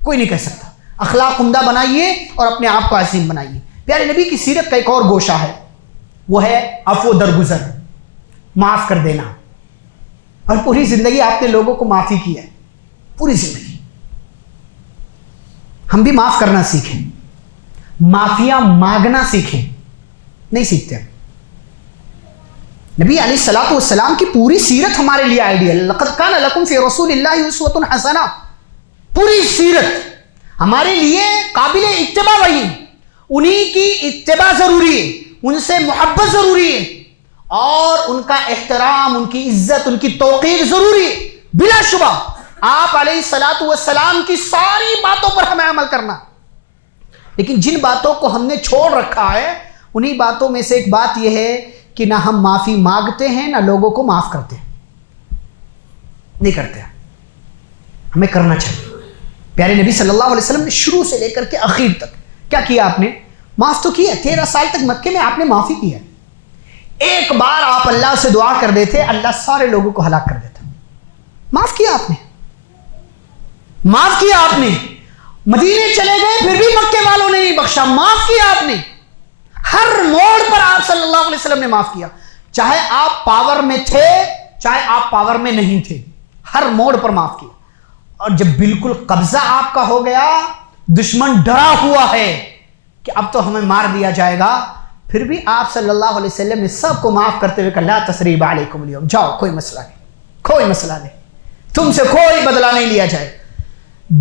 کوئی نہیں کہہ سکتا. اخلاق عمدہ بنائیے اور اپنے آپ کو عظیم بنائیے. پیارے نبی کی سیرت کا ایک اور گوشہ ہے, وہ ہے عفو درگزر, معاف کر دینا. اور پوری زندگی آپ نے لوگوں کو معافی کی ہے, پوری زندگی. ہم بھی معاف کرنا سیکھیں, معافیاں مانگنا سیکھیں. نہیں سیکھتے. نبی علیہ الصلوۃ والسلام کی پوری سیرت ہمارے لیے آئیڈیل. لقد کان لکم فی رسول اللہ اسوۃ حسنہ. پوری سیرت ہمارے لیے قابل اتباع وہی, انہی کی اتباع ضروری ہے, ان سے محبت ضروری ہے, اور ان کا احترام, ان کی عزت, ان کی توقیر ضروری ہے. بلا شبہ آپ علیہ الصلوۃ والسلام کی ساری باتوں پر ہمیں عمل کرنا. لیکن جن باتوں کو ہم نے چھوڑ رکھا ہے, انہی باتوں میں سے ایک بات یہ ہے کہ نہ ہم معافی مانگتے ہیں نہ لوگوں کو معاف کرتے ہیں. نہیں کرتے. ہمیں کرنا چاہیے. پیارے نبی صلی اللہ علیہ وسلم نے شروع سے لے کر کے آخر تک کیا کیا؟ آپ نے معاف تو کیا. 13 سال تک مکے میں آپ نے معافی کیا. ایک بار آپ اللہ سے دعا کر دیتے, اللہ سارے لوگوں کو ہلاک کر دیتا. معاف کیا آپ نے, معاف کیا آپ نے. مدینے چلے گئے پھر بھی مکے والوں نے نہیں بخشا, معاف کیا آپ نے. ہر موڑ پر آپ صلی اللہ علیہ وسلم نے معاف کیا, چاہے آپ پاور میں تھے چاہے آپ پاور میں نہیں تھے, ہر موڑ پر معاف کیا. اور جب بالکل قبضہ آپ کا ہو گیا, دشمن ڈرا ہوا ہے کہ اب تو ہمیں مار دیا جائے گا, پھر بھی آپ صلی اللہ علیہ وسلم نے سب کو معاف کرتے ہوئے کہا لا تثریب علیکم اليوم, جاؤ کوئی مسئلہ نہیں, کوئی مسئلہ نہیں, تم سے کوئی بدلہ نہیں لیا جائے.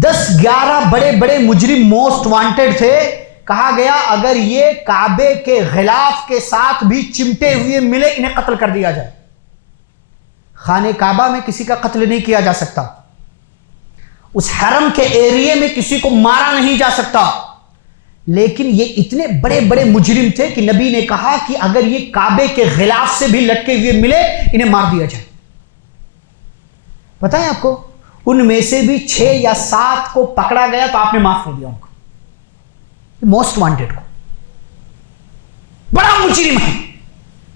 10-11 بڑے بڑے مجرم موسٹ وانٹڈ تھے. کہا گیا اگر یہ کعبے کے غلاف کے ساتھ بھی چمٹے ہوئے ملے انہیں قتل کر دیا جائے. خانہ کعبہ میں کسی کا قتل نہیں کیا جا سکتا, اس حرم کے ایریے میں کسی کو مارا نہیں جا سکتا, لیکن یہ اتنے بڑے بڑے مجرم تھے کہ نبی نے کہا کہ اگر یہ کعبے کے غلاف سے بھی لٹکے ہوئے ملے انہیں مار دیا جائے. پتہ ہے آپ کو, ان میں سے بھی 6 یا 7 کو پکڑا گیا تو آپ نے معاف کر دیا ان کو. موسٹ وانٹڈ کو, بڑا مجرم ہے.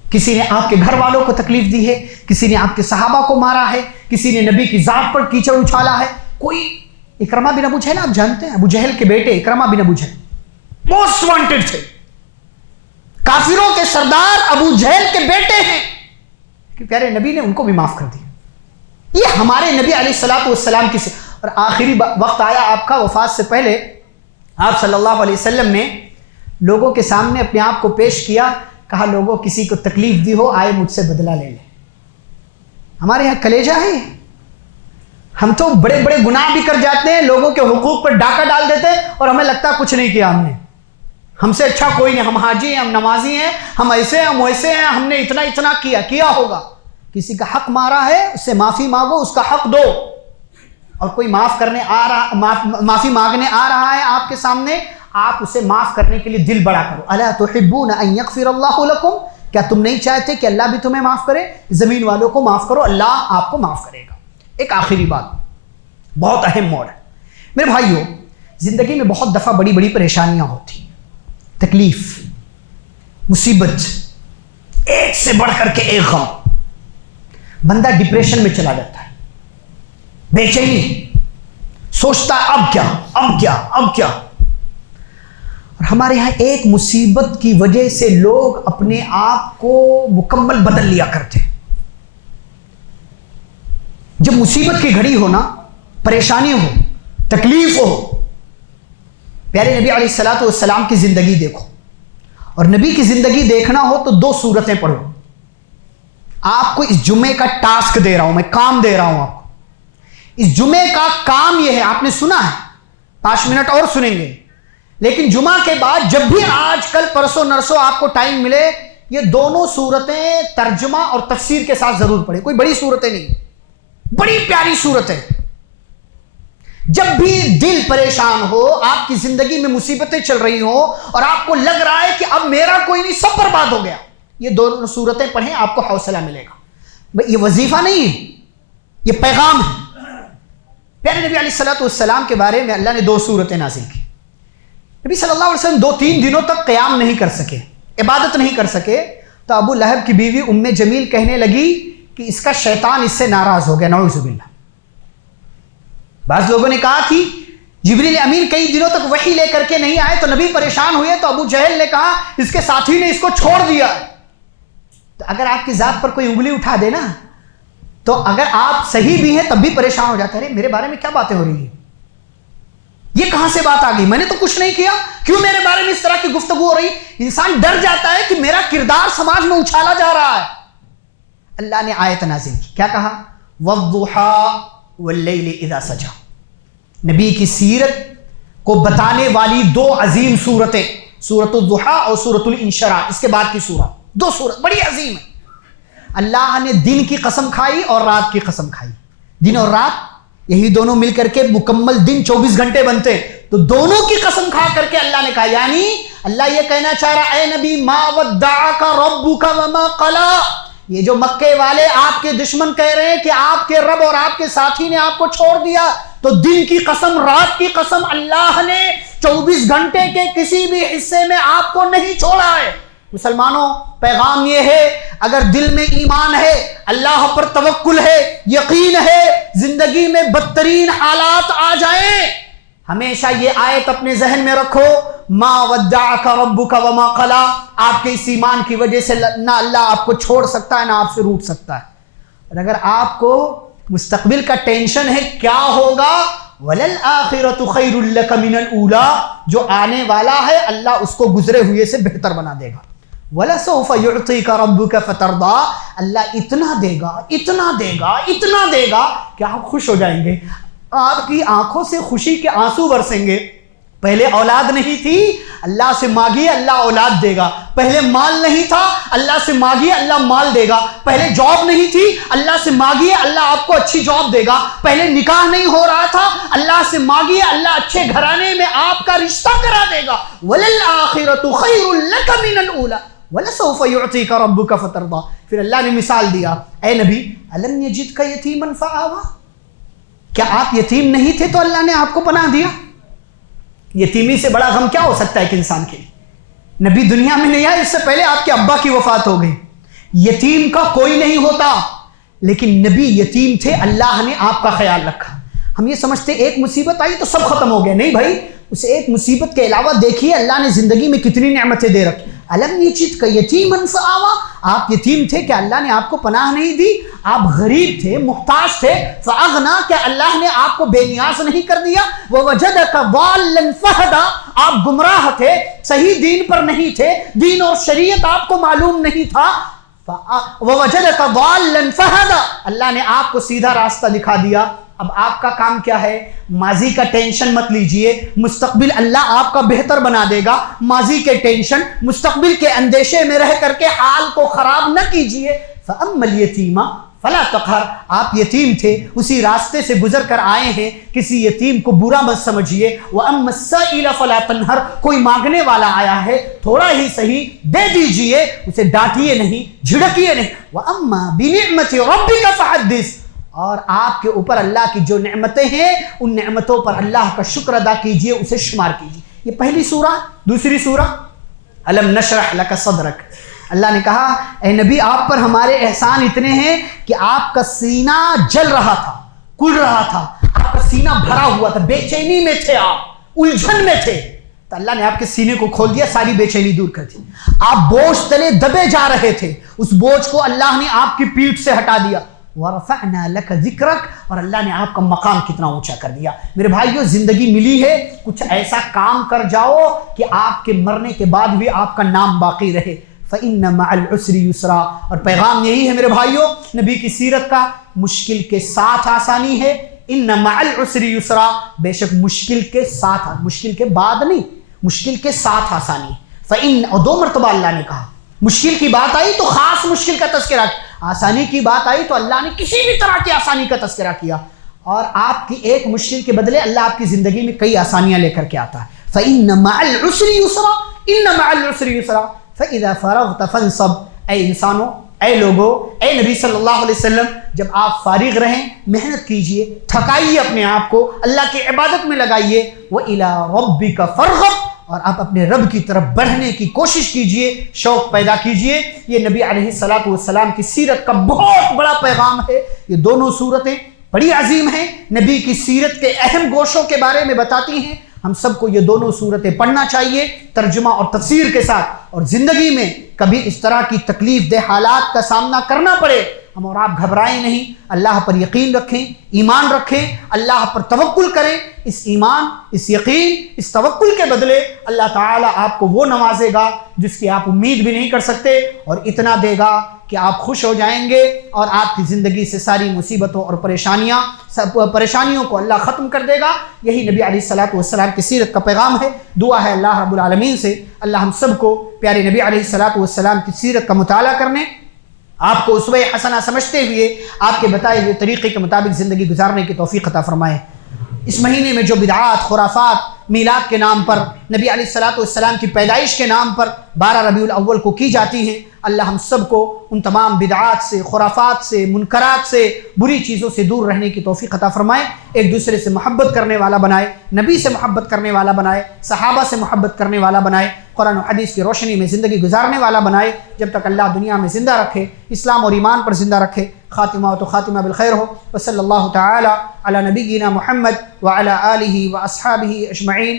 کسی نے آپ کے گھر والوں کو تکلیف دی ہے, کسی نے آپ کے صحابہ کو مارا ہے, کسی نے نبی کی ذات پر کیچڑ اچھالا ہے. کوئی اکرمہ بن ابو جہل آپ جانتے ہیں, ابو جہل کے بیٹے اکرمہ بن ابو جہل موسٹ وانٹڈ تھے. کافروں کے سردار ابو جہل کے بیٹے ہیں, کہ پیارے نبی نے ان کو بھی معاف کر دیا. یہ ہمارے نبی علیہ الصلوۃ والسلام کی سے. اور آخری وقت آیا آپ کا, وفات سے پہلے آپ صلی اللہ علیہ وسلم نے لوگوں کے سامنے اپنے آپ کو پیش کیا, کہا لوگوں کسی کو تکلیف دی ہو آئے مجھ سے بدلہ لے لے. ہمارے یہاں کلیجہ ہے. ہم تو بڑے بڑے گناہ بھی کر جاتے ہیں, لوگوں کے حقوق پر ڈاکہ ڈال دیتے اور ہمیں لگتا کچھ نہیں کیا ہم نے, ہم سے اچھا کوئی نہیں, ہم حاجی ہیں, ہم نمازی ہیں, ہم ایسے ہیں, ہم ویسے ہیں, ہم نے اتنا کیا ہوگا. کسی کا حق مارا ہے اس سے معافی مانگو, اس کا حق دو. اور کوئی معافی مانگنے آ رہا ہے آپ کے سامنے, آپ اسے معاف کرنے کے لیے دل بڑا کرو. الا تحبون ان یغفر اللہ لکم, کیا تم نہیں چاہتے کہ اللہ بھی تمہیں معاف کرے؟ زمین والوں کو معاف کرو, اللہ آپ کو معاف کرے گا. ایک آخری بات, بہت اہم موڑ ہے میرے بھائیوں. زندگی میں بہت دفعہ بڑی بڑی پریشانیاں ہوتی, تکلیف, مصیبت, ایک سے بڑھ کر کے ایک غم. بندہ ڈپریشن میں چلا جاتا ہے, بے چینی, سوچتا ہے اب کیا اب کیا اب کیا. اور ہمارے یہاں ایک مصیبت کی وجہ سے لوگ اپنے آپ کو مکمل بدل لیا کرتے. جب مصیبت کی گھڑی ہو نا, پریشانی ہو, تکلیف ہو, پیارے نبی علیہ الصلوۃ والسلام کی زندگی دیکھو. اور نبی کی زندگی دیکھنا ہو تو 2 سورتیں پڑھو. آپ کو اس جمعے کا ٹاسک دے رہا ہوں, میں کام دے رہا ہوں آپ کو. اس جمعے کا کام یہ ہے, آپ نے سنا ہے, 5 منٹ اور سنیں گے, لیکن جمعہ کے بعد جب بھی آج کل پرسوں نرسوں آپ کو ٹائم ملے, یہ دونوں صورتیں ترجمہ اور تفسیر کے ساتھ ضرور پڑھیں، کوئی بڑی صورتیں نہیں، بڑی پیاری صورتیں۔ جب بھی دل پریشان ہو، آپ کی زندگی میں مصیبتیں چل رہی ہوں اور آپ کو لگ رہا ہے کہ اب میرا کوئی نہیں، سب برباد ہو گیا، یہ دونوں صورتیں پڑھیں، آپ کو حوصلہ ملے گا۔ یہ وظیفہ نہیں ہے، یہ پیغام ہے۔ پیارے نبی علیہ الصلوۃ والسلام کے بارے میں اللہ نے 2 صورتیں نازل کی۔ نبی صلی اللہ علیہ وسلم 2-3 دنوں تک قیام نہیں کر سکے، عبادت نہیں کر سکے، تو ابو لہب کی بیوی ام جمیل کہنے لگی کہ اس کا شیطان اس سے ناراض ہو گیا، نعوذ باللہ۔ بعض لوگوں نے کہا کہ جبریل امین کئی دنوں تک وحی لے کر کے نہیں آئے تو نبی پریشان ہوئے، تو ابو جہل نے کہا اس کے ساتھی نے اس کو چھوڑ دیا۔ تو اگر آپ کی ذات پر کوئی انگلی اٹھا دے نا، تو اگر آپ صحیح بھی ہیں تب بھی پریشان ہو جاتے ہیں، میرے بارے میں کیا باتیں ہو رہی ہیں، یہ کہاں سے بات آ گئی، میں نے تو کچھ نہیں کیا، کیوں میرے بارے میں اس طرح کی گفتگو ہو رہی۔ انسان ڈر جاتا ہے کہ میرا کردار سماج میں اچھالا جا رہا ہے۔ اللہ نے آیت نازل کی، کیا کہا؟ وَالضُّحَىٰ وَاللَّيْلِ إِذَا سَجَىٰ۔ نبی کی سیرت کو بتانے والی 2 عظیم صورتیں، سورۃ الضحیٰ اور سورۃ الانشراح، اس کے بعد کی سورت، 2 سورت بڑی عظیم ہیں۔ اللہ نے دن کی قسم کھائی اور رات کی قسم کھائی۔ دن اور رات یہی دونوں مل کر کے مکمل دن 24 گھنٹے بنتے، تو دونوں کی قسم کھا کر کے اللہ نے کہا، یعنی اللہ یہ کہنا چاہ رہا، اے نبی ما ودعک ربک وما قلی۔ یہ جو مکے والے آپ کے دشمن کہہ رہے ہیں کہ آپ کے رب اور آپ کے ساتھی نے آپ کو چھوڑ دیا، تو دن کی قسم رات کی قسم، اللہ نے 24 گھنٹے کے کسی بھی حصے میں آپ کو نہیں چھوڑا ہے۔ مسلمانوں، پیغام یہ ہے، اگر دل میں ایمان ہے، اللہ پر توکل ہے، یقین ہے، زندگی میں بدترین حالات آ جائیں، ہمیشہ یہ آیت اپنے ذہن میں رکھو، ما ودعک ربک وما قلی۔ آپ کے اس ایمان کی وجہ سے نہ اللہ آپ کو چھوڑ سکتا ہے، نہ آپ سے روٹ سکتا ہے۔ اور اگر آپ کو مستقبل کا ٹینشن ہے کیا ہوگا، وَلَلْآخِرَةُ خَيْرٌ لَكَ مِنَ الْأُولَىٰ، جو آنے والا ہے اللہ اس کو گزرے ہوئے سے بہتر بنا دے گا۔ وَلَسَوْفَ يُعْطِيكَ رَبُّكَ فَتَرْضَىٰ، اللہ اتنا دے گا، اتنا دے گا، اتنا دے گا کہ آپ خوش ہو جائیں گے، آپ کی آنکھوں سے خوشی کے آنسو برسیں گے۔ پہلے اولاد نہیں تھی، اللہ سے مانگیے اللہ اولاد دے گا۔ پہلے مال نہیں تھا، اللہ سے مانگیے اللہ مال دے گا۔ پہلے جاب نہیں تھی، اللہ سے مانگیے اللہ آپ کو اچھی جاب دے گا۔ پہلے نکاح نہیں ہو رہا تھا، اللہ سے مانگیے اللہ اچھے گھرانے میں آپ کا رشتہ کرا دے گا۔ وَلَلْآخِرَةُ خَيْرٌ لَكَ مِنَ الْأُولَىٰ وَلَسَوْفَ يُعْطِيكَ رَبُّكَ فَتَرْضَىٰ۔ پھر اللہ نے مثال دیا، اے نبی أَلَمْ يَجِدْكَ يَتِيمًا فَآوَىٰ، کیا آپ یتیم نہیں تھے تو اللہ نے آپ کو پناہ دیا؟ یتیمی سے بڑا غم کیا ہو سکتا ہے ایک انسان کے لیے؟ نبی دنیا میں نہیں آئے، اس سے پہلے آپ کے ابا کی وفات ہو گئی۔ یتیم کا کوئی نہیں ہوتا، لیکن نبی یتیم تھے، اللہ نے آپ کا خیال رکھا۔ ہم یہ سمجھتے ایک مصیبت آئی تو سب ختم ہو گیا، نہیں بھائی، اس ایک مصیبت کے علاوہ دیکھیے اللہ نے زندگی میں کتنی نعمتیں دے رکھی۔ الم یجدک یتیما فآویٰ، آپ یتیم تھے کہ اللہ نے آپ کو پناہ نہیں دی، آپ غریب تھے، محتاج تھے، فاغنا، کہ اللہ نے آپ کو بے نیاز نہیں کر دیا، ووجدک ضالا فہدی، آپ گمراہ تھے، صحیح دین پر نہیں تھے، دین اور شریعت آپ کو معلوم نہیں تھا، ووجدک ضالا فہدی، اللہ نے آپ کو سیدھا راستہ دکھا دیا۔ اب آپ کا کام کیا ہے؟ ماضی کا ٹینشن مت لیجئے، مستقبل اللہ آپ کا بہتر بنا دے گا۔ ماضی کے ٹینشن، مستقبل کے اندیشے میں رہ کر کے حال کو خراب نہ کیجئے۔ فَأَمَّا الْيَتِيمَ فَلَا تَقْهَرْ، آپ یتیم تھے، اسی راستے سے گزر کر آئے ہیں، کسی یتیم کو برا مت سمجھیے۔ وَأَمَّا السَّائِلَ فَلَا تَنْهَرْ، کوئی مانگنے والا آیا ہے، تھوڑا ہی صحیح دے دیجئے، اسے ڈانٹیے نہیں، جھڑکیے نہیں۔ وَأَمَّا بِنِعْمَةِ رَبِّكَ فَحَدِّثْ، اور آپ کے اوپر اللہ کی جو نعمتیں ہیں ان نعمتوں پر اللہ کا شکر ادا کیجئے، اسے شمار کیجئے۔ یہ پہلی سورہ۔ دوسری سورہ الم نشرح لک صدرک، اللہ نے کہا اے نبی آپ پر ہمارے احسان اتنے ہیں کہ آپ کا سینہ جل رہا تھا، کھل رہا تھا، آپ کا سینہ بھرا ہوا تھا، بے چینی میں تھے، آپ الجھن میں تھے، تو اللہ نے آپ کے سینے کو کھول دیا، ساری بے چینی دور کر دی۔ آپ بوجھ تلے دبے جا رہے تھے، اس بوجھ کو اللہ نے آپ کی پیٹھ سے ہٹا دیا۔ وَرَفَعْنَا لَكَ ذِكْرَكَ، اور اللہ نے آپ کا مقام کتنا اونچا کر دیا۔ میرے بھائیو، زندگی ملی ہے، کچھ ایسا کام کر جاؤ کہ آپ کے مرنے کے بعد بھی آپ کا نام باقی رہے۔ فَإِنَّ مَعَ الْعُسْرِ يُسْرًا، اور پیغام یہی ہے میرے بھائیو نبی کی سیرت کا، مشکل کے ساتھ آسانی ہے۔ إِنَّ مَعَ الْعُسْرِ يُسْرًا، بے شک مشکل کے ساتھ، مشکل کے بعد نہیں، مشکل کے ساتھ آسانی۔ فَإِنَّ، اور 2 مرتبہ اللہ نے کہا مشکل کی بات آئی تو خاص مشکل کا تذکرہ کیا، آسانی کی بات آئی تو اللہ نے کسی بھی طرح کی آسانی کا تذکرہ کیا، اور آپ کی ایک مشکل کے بدلے اللہ آپ کی زندگی میں کئی آسانیاں لے کر کے آتا ہے۔ فَإِنَّ مَعَ الْعُسْرِ يُسْرًا إِنَّ مَعَ الْعُسْرِ يُسْرًا فَإِذَا فَرَغْتَ فَانصَبْ۔ اے انسانوں، اے لوگو، اے نبی صلی اللہ علیہ وسلم، جب آپ فارغ رہیں محنت کیجئے، تھکائیے اپنے آپ کو، اللہ کی عبادت میں لگائیے، وَإِلَىٰ رَبِّكَ فَارْغَب، اور آپ اپنے رب کی طرف بڑھنے کی کوشش کیجئے، شوق پیدا کیجئے۔ یہ نبی علیہ الصلوۃ والسلام کی سیرت کا بہت بڑا پیغام ہے۔ یہ دونوں صورتیں بڑی عظیم ہیں، نبی کی سیرت کے اہم گوشوں کے بارے میں بتاتی ہیں۔ ہم سب کو یہ دونوں صورتیں پڑھنا چاہیے ترجمہ اور تفسیر کے ساتھ، اور زندگی میں کبھی اس طرح کی تکلیف دہ حالات کا سامنا کرنا پڑے ہم اور آپ گھبرائیں نہیں، اللہ پر یقین رکھیں، ایمان رکھیں، اللہ پر توکل کریں۔ اس ایمان، اس یقین، اس توکل کے بدلے اللہ تعالیٰ آپ کو وہ نوازے گا جس کی آپ امید بھی نہیں کر سکتے، اور اتنا دے گا کہ آپ خوش ہو جائیں گے، اور آپ کی زندگی سے ساری مصیبتوں اور پریشانیوں کو اللہ ختم کر دے گا۔ یہی نبی علیہ الصلوۃ والسلام کی سیرت کا پیغام ہے۔ دعا ہے اللہ رب العالمین سے اللہ ہم سب کو پیارے نبی علیہ الصلوۃ والسلام کی سیرت کا مطالعہ کرنے، آپ کو اسوہ حسنہ سمجھتے ہوئے آپ کے بتائے ہوئے طریقے کے مطابق زندگی گزارنے کی توفیق عطا فرمائے۔ اس مہینے میں جو بدعات، خرافات، میلاد کے نام پر، نبی علیہ الصلوۃ والسلام کی پیدائش کے نام پر 12 ربیع الاول کو کی جاتی ہیں، اللہ ہم سب کو ان تمام بدعات سے، خرافات سے، منکرات سے، بری چیزوں سے دور رہنے کی توفیق عطا فرمائے، ایک دوسرے سے محبت کرنے والا بنائے، نبی سے محبت کرنے والا بنائے، صحابہ سے محبت کرنے والا بنائے، قرآن و حدیث کی روشنی میں زندگی گزارنے والا بنائے، جب تک اللہ دنیا میں زندہ رکھے، اسلام اور ایمان پر زندہ رکھے۔ خاتمہ تو خاتمہ بالخیر ہو، وصلی اللہ تعالی علی نبینا محمد وعلی آلہ واصحابہ اجمعین۔